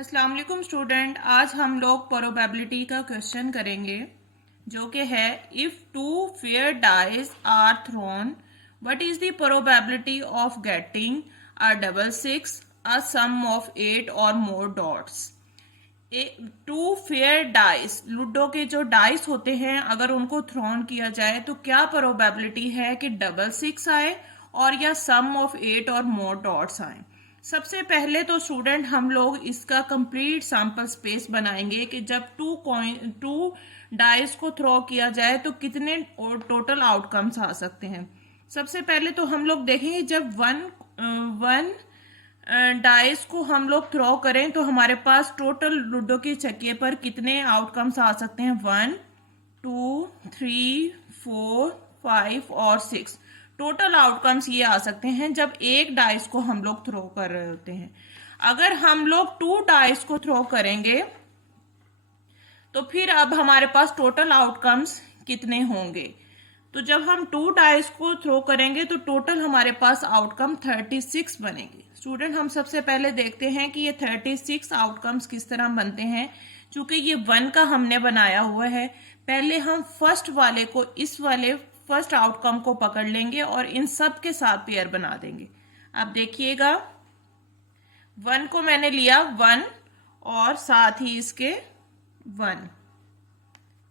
अस्सलाम वालेकुम स्टूडेंट, आज हम लोग प्रोबेबिलिटी का क्वेश्चन करेंगे जो कि है if two fair dice are thrown what is the probability of getting a double six a sum of 8 or more dots. Two fair dice, ludo के जो डाइस होते हैं अगर उनको थ्रोन किया जाए तो क्या प्रोबेबिलिटी है कि डबल सिक्स आए और या सम ऑफ 8 और मोर डॉट्स आए। सबसे पहले तो स्टूडेंट हम लोग इसका कंप्लीट सैंपल स्पेस बनाएंगे कि जब टू डाइस को थ्रो किया जाए तो कितने टोटल आउटकम्स आ सकते हैं। सबसे पहले तो हम लोग देखेंगे जब वन डाइस को हम लोग थ्रो करें तो हमारे पास टोटल लूडो के चक्के पर कितने आउटकम्स आ सकते हैं। 1 2 3 4 5 और 6 टोटल आउटकम्स ये आ सकते हैं जब एक डाइस को हम लोग थ्रो कर रहे होते हैं। अगर हम लोग 2 डाइस को थ्रो करेंगे तो फिर अब हमारे पास टोटल आउटकम्स कितने होंगे। तो जब हम 2 डाइस को थ्रो करेंगे तो टोटल हमारे पास आउटकम 36 बनेंगे। स्टूडेंट हम सबसे पहले देखते हैं कि ये 36 आउटकम्स किस तरह बनते हैं। चूंकि ये 1 का हमने बनाया हुआ है, पहले हम फर्स्ट वाले को, इस वाले फर्स्ट आउटकम को पकड़ लेंगे और इन सब के साथ पेयर बना देंगे। अब देखिएगा 1 को मैंने लिया 1 और साथ ही इसके 1,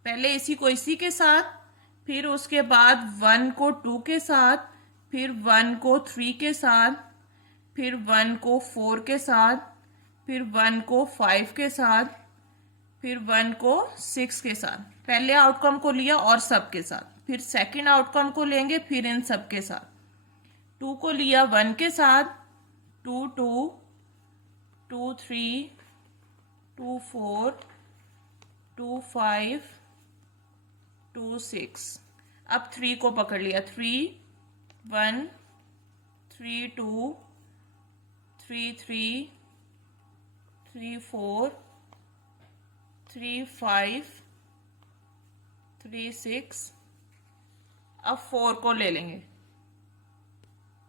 पहले इसी को इसी के साथ, फिर उसके बाद 1 को 2 के साथ, फिर 1 को 3 के साथ, फिर 1 को 4 के साथ, फिर 1 को 5 के साथ, फिर 1 को 6 के साथ। पहले आउटकम को लिया और सब के साथ, फिर सेकंड आउटकम को लेंगे फिर इन सब के साथ। 2 को लिया 1 के साथ, 2 2 2 3 2 4 2 5 2 6। अब 3 को पकड़ लिया 3 1 3 2 3 3 3 4 3 5 3 6। अब 4 को ले लेंगे।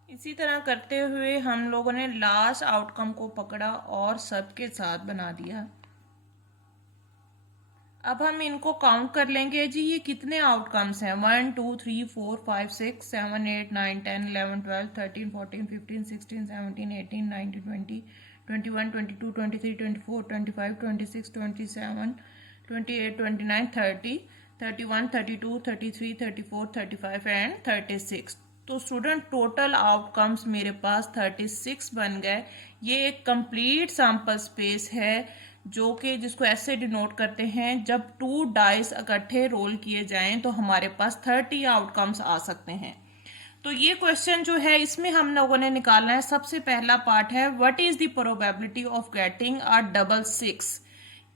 इसी तरह करते हुए हम लोगों ने लास्ट आउटकम को पकड़ा और सबके साथ बना दिया। अब हम इनको काउंट कर लेंगे जी, ये कितने आउटकम्स हैं। 1 2 3 4 5 6 7 8 9 10 11 12 13 14 15 16 17 18 19 20 21 22 23 24 25 26 27 28 29 30 31 32 33 34 35 एंड 36। तो स्टूडेंट टोटल आउटकम्स मेरे पास 36 बन गए। ये एक कंप्लीट सैंपल स्पेस है जो कि जिसको ऐसे डिनोट करते हैं जब 2 डाइस इकट्ठे रोल किए जाएं तो हमारे पास 30 आउटकम्स आ सकते हैं। तो ये क्वेश्चन जो है इसमें हम लोगों ने निकालना है। सबसे पहला पार्ट है what is the probability of getting a double six.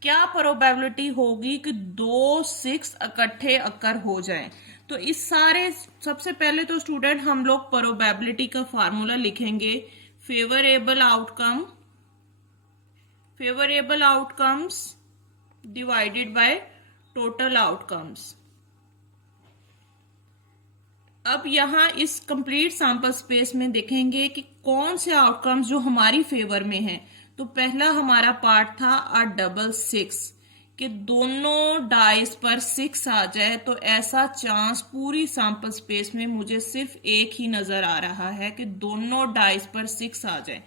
क्या प्रोबेबिलिटी होगी कि 2 6 इकट्ठे अकर हो जाएं। तो इस सारे, सबसे पहले तो स्टूडेंट हम लोग प्रोबेबिलिटी का फार्मूला लिखेंगे। Favourable outcomes divided by total outcomes. अब यहाँ इस कंप्लीट सैंपल स्पेस में देखेंगे कि कौन से आउटकम्स जो हमारी फेवर में हैं। तो पहला हमारा पार्ट था अ डबल सिक्स, कि दोनों डाइस पर 6 आ जाए। तो ऐसा चांस पूरी सैंपल स्पेस में मुझे सिर्फ एक ही नजर आ रहा है कि दोनों डाइस पर 6 आ जाए।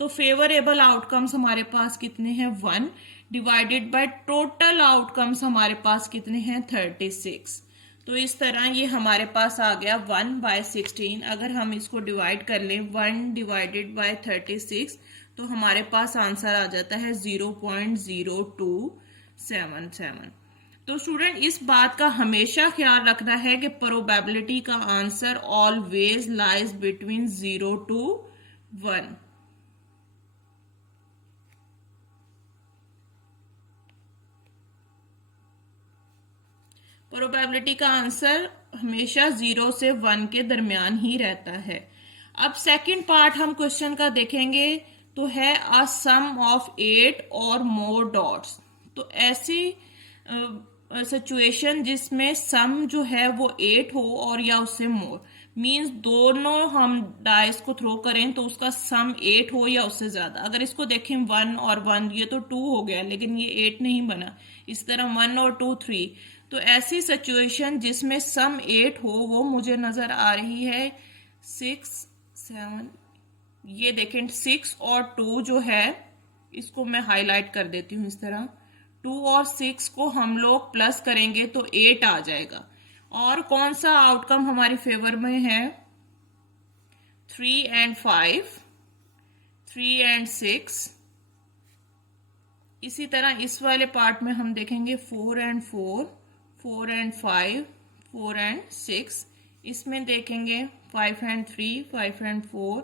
तो फेवरेबल आउटकम्स हमारे पास कितने हैं 1 डिवाइडेड बाय टोटल आउटकम्स हमारे पास कितने हैं 36। तो इस तरह ये हमारे पास आ गया 1/16। अगर हम इसको डिवाइड कर लें 1 डिवाइडेड बाय 36 तो हमारे पास आंसर आ जाता है 0.0277। तो स्टूडेंट इस बात का हमेशा ख्याल रखना है कि प्रोबेबिलिटी का answer always lies between 0 to 1। Probability का आंसर हमेशा 0 से 1 के दरमियान ही रहता है। अब सेकंड पार्ट हम क्वेश्चन का देखेंगे तो है अ sum of 8 or more dots. तो ऐसी सिचुएशन जिसमें सम जो है वो 8 हो और या उससे मोर। मीन्स दोनों हम डाइस को थ्रो करें तो उसका सम 8 हो या उससे ज्यादा। अगर इसको देखें 1 और 1, ये तो 2 हो गया लेकिन ये 8 नहीं बना। इस तरह 1 और 2 3। तो ऐसी सिचुएशन जिसमें सम 8 हो वो मुझे नजर आ रही है 6 7। ये देखें 6 और 2 जो है इसको मैं हाईलाइट कर देती हूँ इस तरह। 2 और 6 को हम लोग प्लस करेंगे तो 8 आ जाएगा। और कौन सा आउटकम हमारी फेवर में है? 3 एंड 5, 3 एंड 6। इसी तरह इस वाले पार्ट में हम देखेंगे 4 एंड 4, 4 एंड 5, 4 एंड 6। इसमें देखेंगे 5 एंड 3, 5 एंड 4,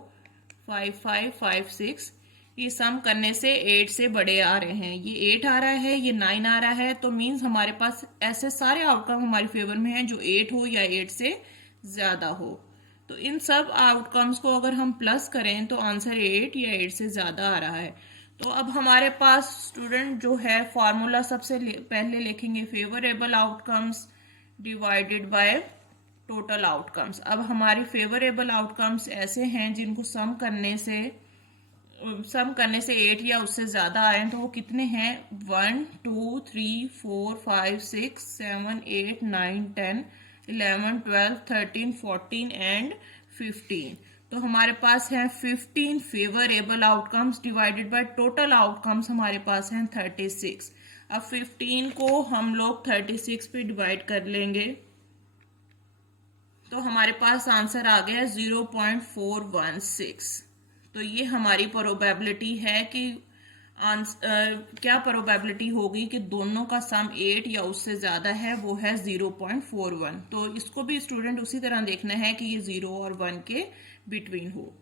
5 5 5 6। ये सम करने से 8 से बड़े आ रहे हैं। ये 8 आ रहा है, ये 9 आ रहा है। तो मीन्स हमारे पास ऐसे सारे आउटकम हमारी फेवर में हैं जो 8 हो या 8 से ज्यादा हो। तो इन सब आउटकम्स को अगर हम प्लस करें तो आंसर 8 या 8 से ज्यादा आ रहा है। तो अब हमारे पास स्टूडेंट जो है फॉर्मूला सबसे पहले लिखेंगे favourable outcomes divided by total outcomes. अब हमारे फेवरेबल आउटकम्स ऐसे हैं जिनको सम करने से 8 या उससे ज्यादा आए तो वो कितने हैं? 1 2 3 4 5 6 7 8 9 10 11 12 13 14 एंड 15। तो हमारे पास है 15 favourable outcomes divided by total outcomes हमारे पास हैं 36। अब 15 को हम लोग 36 पे डिवाइड कर लेंगे तो हमारे पास आंसर आ गया 0.416। तो ये हमारी प्रोबेबिलिटी है कि क्या प्रोबेबिलिटी होगी कि दोनों का सम 8 या उससे ज्यादा है, वो है 0.41। तो इसको भी स्टूडेंट उसी तरह देखना है कि ये 0 और 1 के बिटवीन हो।